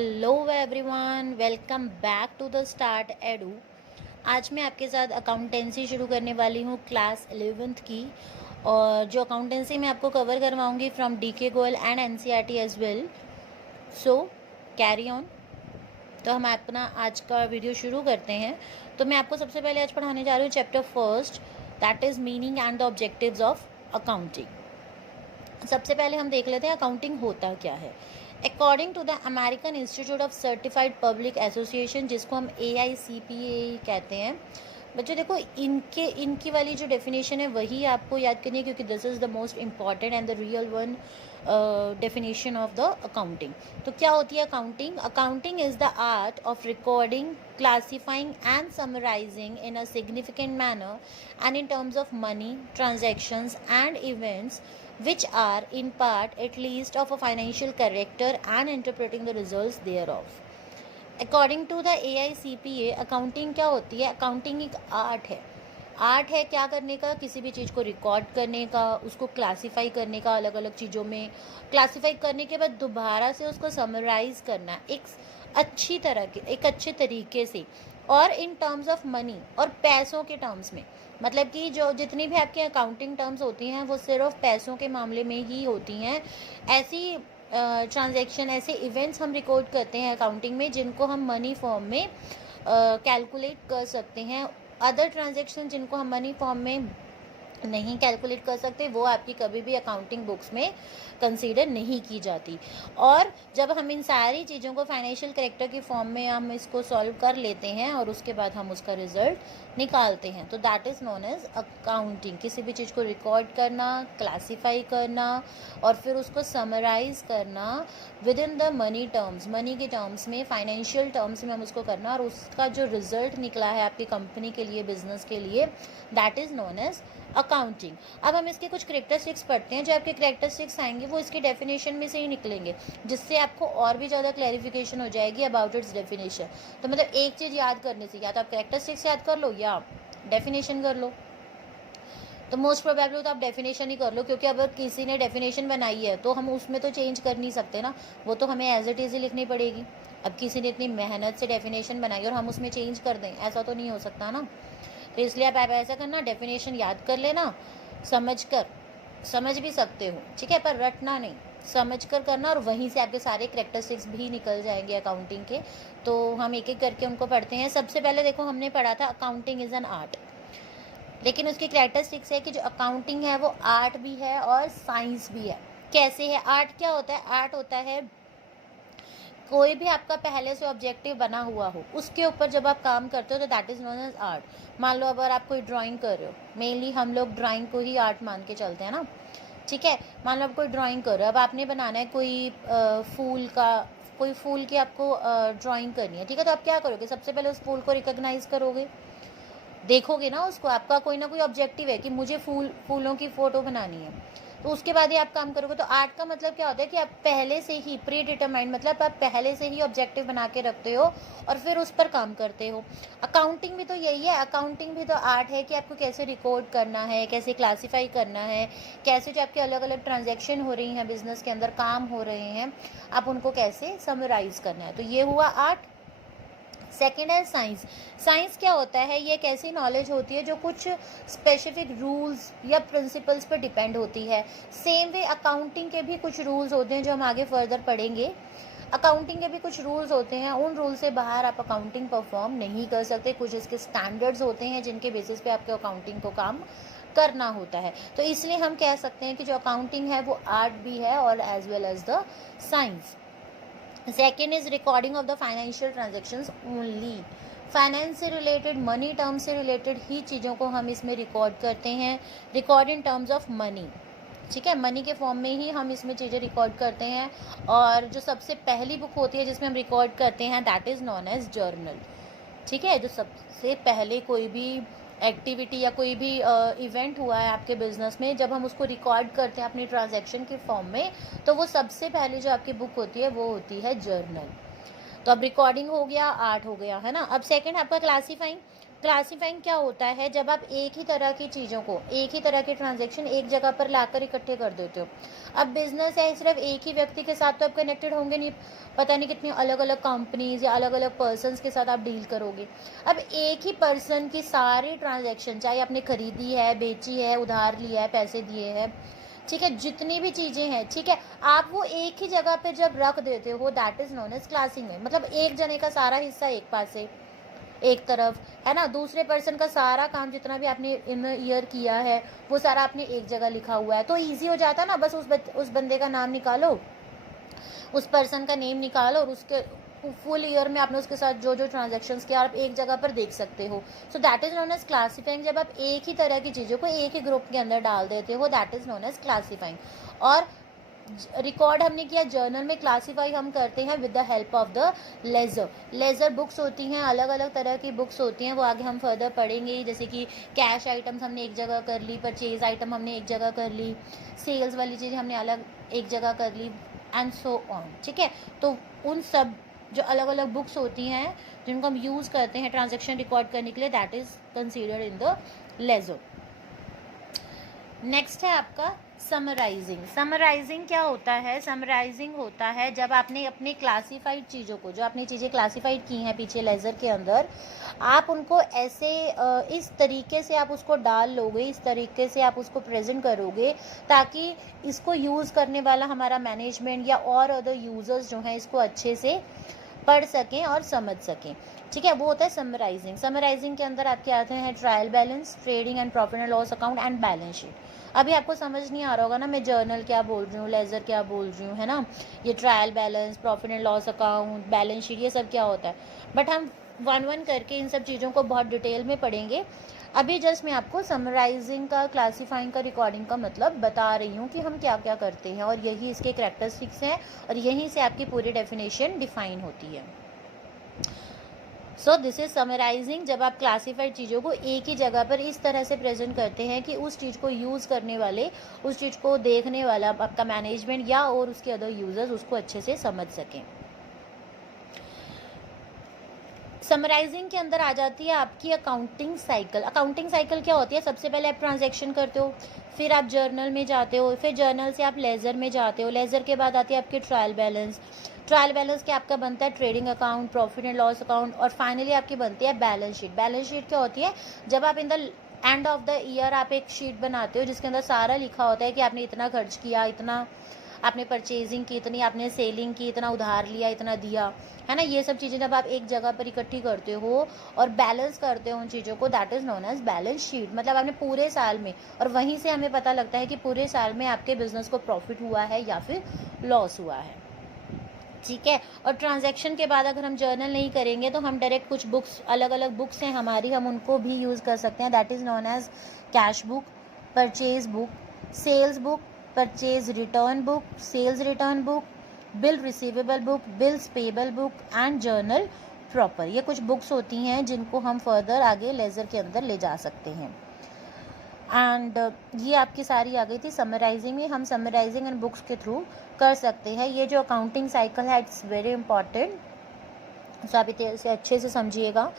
Hello everyone, welcome back to the start edu. आज मैं आपके साथ अकाउंटेंसी शुरू करने वाली हूँ क्लास 11th की। और जो अकाउंटेंसी मैं आपको कवर करवाऊँगी from DK Goyal and NCERT as well. So carry on. तो हम अपना आज का वीडियो शुरू करते हैं। तो मैं आपको सबसे पहले आज पढ़ाने जा रही हूँ chapter first, that is meaning and the objectives of accounting. सबसे पहले हम देख लेते हैं अकाउंटिंग होता क्या है। According to the American Institute of Certified Public Association, जिसको हम AICPA कहते हैं। बच्चों देखो, इनकी वाली जो डेफिनेशन है वही आपको याद करनी है, क्योंकि this is the most important and the real one definition of the accounting. तो क्या होती है accounting? Accounting is the art of recording, classifying and summarizing in a significant manner and in terms of money, transactions and events which are in part at least of a financial character and interpreting the results thereof. According to the AICPA, accounting क्या होती है? accounting एक art है। Art है क्या करने का? किसी भी चीज़ को रिकॉर्ड करने का, उसको क्लासीफाई करने का, अलग अलग चीज़ों में क्लासीफाई करने के बाद दोबारा से उसको समराइज़ करना एक अच्छे तरीके से, और इन टर्म्स ऑफ मनी, और पैसों के टर्म्स में। मतलब कि जो जितनी भी आपके अकाउंटिंग टर्म्स होती हैं वो सिर्फ पैसों के मामले में ही होती हैं। ऐसी ट्रांजैक्शन, ऐसे इवेंट्स हम रिकॉर्ड करते हैं अकाउंटिंग में जिनको हम मनी फॉर्म में कैलकुलेट कर सकते हैं। अदर ट्रांजैक्शन जिनको हम मनी फॉर्म में नहीं कैलकुलेट कर सकते, वो आपकी कभी भी अकाउंटिंग बुक्स में कंसीडर नहीं की जाती। और जब हम इन सारी चीज़ों को फाइनेंशियल कैरेक्टर की फॉर्म में हम इसको सॉल्व कर लेते हैं और उसके बाद हम उसका रिजल्ट निकालते हैं, तो that is known as accounting. किसी भी चीज़ को रिकॉर्ड करना, क्लासीफाई करना और फिर उसको समराइज़ करना with in the money terms, money के टर्म्स में, फाइनेंशियल टर्म्स में हम उसको करना, और उसका जो रिजल्ट निकला है आपकी कंपनी के लिए, बिजनेस के लिए, that is known as accounting. अब हम इसके कुछ करेक्टरिस्टिक्स पढ़ते हैं। जो आपके करेक्टरिस्टिक्स आएंगे वो इसकी डेफिनेशन में से ही निकलेंगे, जिससे आपको और भी ज़्यादा क्लैरिफिकेशन हो जाएगी अबाउट इट्स डेफिनेशन। तो मतलब एक चीज़ याद करने से, या तो आप करेक्टरिस्टिक्स याद कर लो या डेफिनेशन कर लो। तो मोस्ट प्रोबेबली तो आप डेफिनेशन ही कर लो, क्योंकि अगर किसी ने डेफिनेशन बनाई है तो हम उसमें तो चेंज कर नहीं सकते ना, वो तो हमें एज इट इज़ ही लिखनी पड़ेगी। अब किसी ने इतनी मेहनत से डेफिनेशन बनाई और हम उसमें चेंज कर दें, ऐसा तो नहीं हो सकता ना। तो इसलिए आप ऐसा करना, डेफिनेशन याद कर लेना, समझ भी सकते हो, ठीक है, पर रटना नहीं, समझ कर करना, और वहीं से आपके सारे करेक्टरिस्टिक्स भी निकल जाएंगे अकाउंटिंग के। तो हम एक एक करके उनको पढ़ते हैं। सबसे पहले देखो, हमने पढ़ा था अकाउंटिंग इज़ एन आर्ट, लेकिन उसकी करेक्टरिस्टिक्स है कि जो अकाउंटिंग है वो आर्ट भी है और साइंस भी है। कैसे है? आर्ट क्या होता है? आर्ट होता है कोई भी आपका पहले से ऑब्जेक्टिव बना हुआ हो, उसके ऊपर जब आप काम करते हो तो that is known as art. मान लो अगर आप कोई ड्राइंग कर रहे हो, मेनली हम लोग ड्राइंग को ही आर्ट मान के चलते हैं ना, ठीक है। मान लो आप कोई ड्राइंग कर रहे हो, अब आपने बनाना है कोई फूल की आपको ड्राइंग करनी है, ठीक है। तो आप क्या करोगे? सबसे पहले उस फूल को रिकॉग्नाइज करोगे, देखोगे ना उसको, आपका कोई ना कोई ऑब्जेक्टिव है कि मुझे फूलों की फ़ोटो बनानी है, तो उसके बाद ही आप काम करोगे। तो आर्ट का मतलब क्या होता है कि आप पहले से ही प्री डिटरमाइंड, मतलब आप पहले से ही ऑब्जेक्टिव बना के रखते हो और फिर उस पर काम करते हो। अकाउंटिंग भी तो यही है, अकाउंटिंग भी तो आर्ट है कि आपको कैसे रिकॉर्ड करना है, कैसे क्लासीफाई करना है, कैसे जो आपके अलग अलग ट्रांजेक्शन हो रही हैं बिजनेस के अंदर, काम हो रहे हैं, आप उनको कैसे समराइज करना है। तो ये हुआ आर्ट। सेकेंड है साइंस। साइंस क्या होता है? ये एक ऐसी नॉलेज होती है जो कुछ स्पेसिफिक रूल्स या प्रिंसिपल्स पर डिपेंड होती है। सेम वे अकाउंटिंग के भी कुछ रूल्स होते हैं जो हम आगे फर्दर पढ़ेंगे। अकाउंटिंग के भी कुछ रूल्स होते हैं, उन रूल से बाहर आप अकाउंटिंग परफॉर्म नहीं कर सकते। कुछ इसके स्टैंडर्ड्स होते हैं जिनके बेसिस पे आपके अकाउंटिंग को काम करना होता है। तो इसलिए हम कह सकते हैं कि जो अकाउंटिंग है वो आर्ट भी है और as well as the science. Second is recording of the financial transactions only. Finance से रिलेटेड, मनी टर्म से रिलेटेड ही चीज़ों को हम इसमें रिकॉर्ड करते हैं। Record in terms of money, ठीक है, मनी के फॉर्म में ही हम इसमें चीज़ें रिकॉर्ड करते हैं। और जो सबसे पहली बुक होती है जिसमें हम रिकॉर्ड करते हैं, that is known as journal, ठीक है। जो सबसे पहले कोई भी एक्टिविटी या कोई भी इवेंट हुआ है आपके बिजनेस में, जब हम उसको रिकॉर्ड करते हैं अपनी ट्रांजैक्शन के फॉर्म में, तो वो सबसे पहले जो आपकी बुक होती है वो होती है जर्नल। तो अब रिकॉर्डिंग हो गया, आर्ट हो गया, है ना। अब सेकंड आपका क्लासीफाइंग। क्लासीफाइंग क्या होता है, जब आप एक ही तरह की चीज़ों को, एक ही तरह के ट्रांजैक्शन एक जगह पर लाकर इकट्ठे कर देते हो। अब बिजनेस है, सिर्फ एक ही व्यक्ति के साथ तो आप कनेक्टेड होंगे नहीं, पता नहीं कितनी अलग अलग कंपनीज या अलग अलग पर्सनस के साथ आप डील करोगे। अब एक ही पर्सन की सारी ट्रांजैक्शन, चाहे आपने खरीदी है, बेची है, उधार लिया है, पैसे दिए हैं, ठीक है, जितनी भी चीज़ें हैं, ठीक है, आप वो एक ही जगह पे जब रख देते हो, that is known as classing में। मतलब एक जने का सारा हिस्सा एक पास है, एक तरफ है ना, दूसरे पर्सन का सारा काम जितना भी आपने इन ईयर किया है वो सारा आपने एक जगह लिखा हुआ है, तो इजी हो जाता है ना। बस उस बंदे का नाम निकालो, उस पर्सन का नेम निकालो, और उसके फुल ईयर में आपने उसके साथ जो जो ट्रांजेक्शन्स किया आप एक जगह पर देख सकते हो। So that is known as classifying. जब आप एक ही तरह की चीज़ों को एक ही ग्रुप के अंदर डाल देते हो, that is known as classifying. और रिकॉर्ड हमने किया जर्नल में, क्लासीफाई हम करते हैं with the help of the ledger. Ledger books होती हैं, अलग अलग तरह की बुक्स होती हैं, वो आगे हम फर्दर पढ़ेंगे। जैसे कि कैश आइटम्स हमने एक जगह कर ली, परचेज आइटम हमने एक जगह कर ली, सेल्स वाली चीज़ हमने अलग एक जगह कर ली, एंड सो ऑन, ठीक है। तो उन सब जो अलग अलग बुक्स होती हैं जिनको हम यूज़ करते हैं ट्रांजेक्शन रिकॉर्ड करने के लिए, that is considered in the ledger. Next है आपका समराइजिंग। समराइजिंग क्या होता है? समराइजिंग होता है जब आपने अपने क्लासिफाइड चीज़ों को, जो आपने चीज़ें क्लासिफाइड की हैं पीछे लेज़र के अंदर, आप उनको ऐसे इस तरीके से आप उसको डाल लोगे, इस तरीके से आप उसको प्रेजेंट करोगे ताकि इसको यूज़ करने वाला हमारा मैनेजमेंट या और अदर यूज़र्स जो हैं इसको अच्छे से पढ़ सकें और समझ सकें, ठीक है। वो होता है समराइजिंग। समराइजिंग के अंदर आपके आते हैं trial balance, trading and profit and loss account and balance sheet. अभी आपको समझ नहीं आ रहा होगा ना मैं जर्नल क्या बोल रही हूँ, लेजर क्या बोल रही हूँ, है ना। ये trial balance, profit and loss account, balance sheet, ये सब क्या होता है, बट हम वन वन करके इन सब चीज़ों को बहुत डिटेल में पढ़ेंगे। अभी जस्ट मैं आपको समराइजिंग का, क्लासीफाइंग का, रिकॉर्डिंग का मतलब बता रही हूँ कि हम क्या क्या करते हैं, और यही इसके कैरेक्टरिस्टिक्स हैं, और यहीं से आपकी पूरी डेफिनेशन डिफाइन होती है। सो दिस इज समराइजिंग, जब आप क्लासीफाइड चीज़ों को एक ही जगह पर इस तरह से प्रेजेंट करते हैं कि उस चीज़ को यूज़ करने वाले, उस चीज़ को देखने वाला आपका मैनेजमेंट या और उसके अदर यूजर्स उसको अच्छे से समझ सकें। समराइजिंग के अंदर आ जाती है आपकी अकाउंटिंग साइकिल। अकाउंटिंग साइकिल क्या होती है? सबसे पहले आप ट्रांजैक्शन करते हो, फिर आप जर्नल में जाते हो, फिर जर्नल से आप लेज़र में जाते हो, लेज़र के बाद आती है आपकी ट्रायल बैलेंस, ट्रायल बैलेंस के आपका बनता है trading account, profit and loss account, और फाइनली आपकी बनती है बैलेंस शीट। बैलेंस शीट क्या होती है? जब आप in the end of the year आप एक शीट बनाते हो जिसके अंदर सारा लिखा होता है कि आपने इतना खर्च किया, इतना आपने परचेजिंग की, इतनी आपने सेलिंग की, इतना उधार लिया, इतना दिया, है ना। ये सब चीज़ें जब आप एक जगह पर इकट्ठी करते हो और बैलेंस करते हो उन चीज़ों को, that is known as balance sheet. मतलब आपने पूरे साल में, और वहीं से हमें पता लगता है कि पूरे साल में आपके बिजनेस को प्रॉफिट हुआ है या फिर लॉस हुआ है, ठीक है। और ट्रांजैक्शन के बाद अगर हम जर्नल नहीं करेंगे तो हम डायरेक्ट कुछ बुक्स, अलग अलग बुक्स हैं हमारी, हम उनको भी यूज़ कर सकते हैं, that is known as cash book, purchase book, sales book, purchase return book, sales return book, bill receivable book, bills payable book and journal proper. ये कुछ बुक्स होती हैं जिनको हम फर्दर आगे लेज़र के अंदर ले जा सकते हैं। एंड ये आपकी सारी आ गई थी समराइजिंग में। हम समराइजिंग एंड बुक्स के थ्रू कर सकते हैं। ये जो अकाउंटिंग साइकिल है इट्स वेरी इंपॉर्टेंट, सो आप इसे अच्छे से समझिएगा।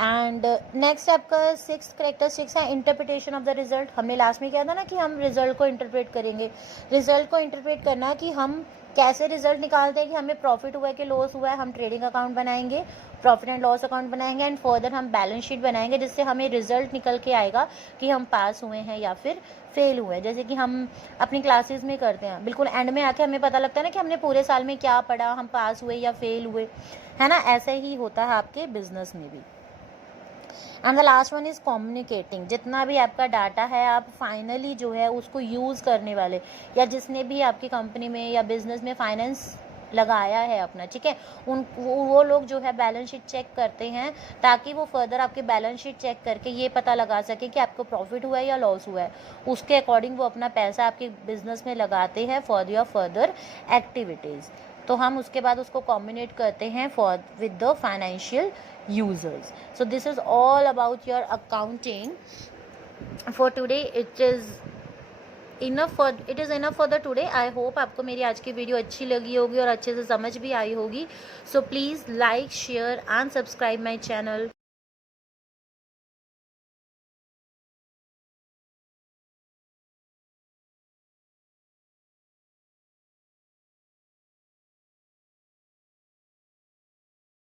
एंड नेक्स्ट आपका 6th कैरेक्टरिस्टिक्स है इंटरप्रिटेशन ऑफ द रिजल्ट। हमने लास्ट में किया था ना कि हम रिजल्ट को इंटरप्रेट करेंगे। रिजल्ट को इंटरप्रेट करना कि हम कैसे रिजल्ट निकालते हैं कि हमें प्रॉफिट हुआ है कि लॉस हुआ है। हम ट्रेडिंग अकाउंट बनाएंगे, प्रॉफिट एंड लॉस अकाउंट बनाएंगे, एंड फर्दर हम बैलेंस शीट बनाएंगे जिससे हमें रिजल्ट निकल के आएगा कि हम पास हुए हैं या फिर फेल हुए हैं। जैसे कि हम अपनी क्लासेस में करते हैं, बिल्कुल एंड में आके हमें पता लगता है ना कि हमने पूरे साल में क्या पढ़ा, हम पास हुए या फेल हुए, है ना। ऐसे ही होता है आपके बिजनेस में भी। And the last one is communicating. जितना भी आपका डाटा है आप फाइनली जो है उसको यूज़ करने वाले, या जिसने भी आपकी कंपनी में या बिजनेस में फाइनेंस लगाया है अपना, ठीक है, वो लोग जो है बैलेंस शीट चेक करते हैं ताकि वो फर्दर आपके बैलेंस शीट चेक करके ये पता लगा सके कि आपको प्रॉफिट हुआ है या लॉस हुआ है। उसके अकॉर्डिंग वो अपना पैसा आपके बिजनेस में लगाते हैं फॉर योर फर्दर एक्टिविटीज़। तो हम उसके बाद उसको कम्युनिकेट करते हैं for with the financial users. So this is all about your accounting for today. It is enough for the today. I hope आपको मेरी आज की वीडियो अच्छी लगी होगी और अच्छे से समझ भी आई होगी. So please like, share and subscribe my channel.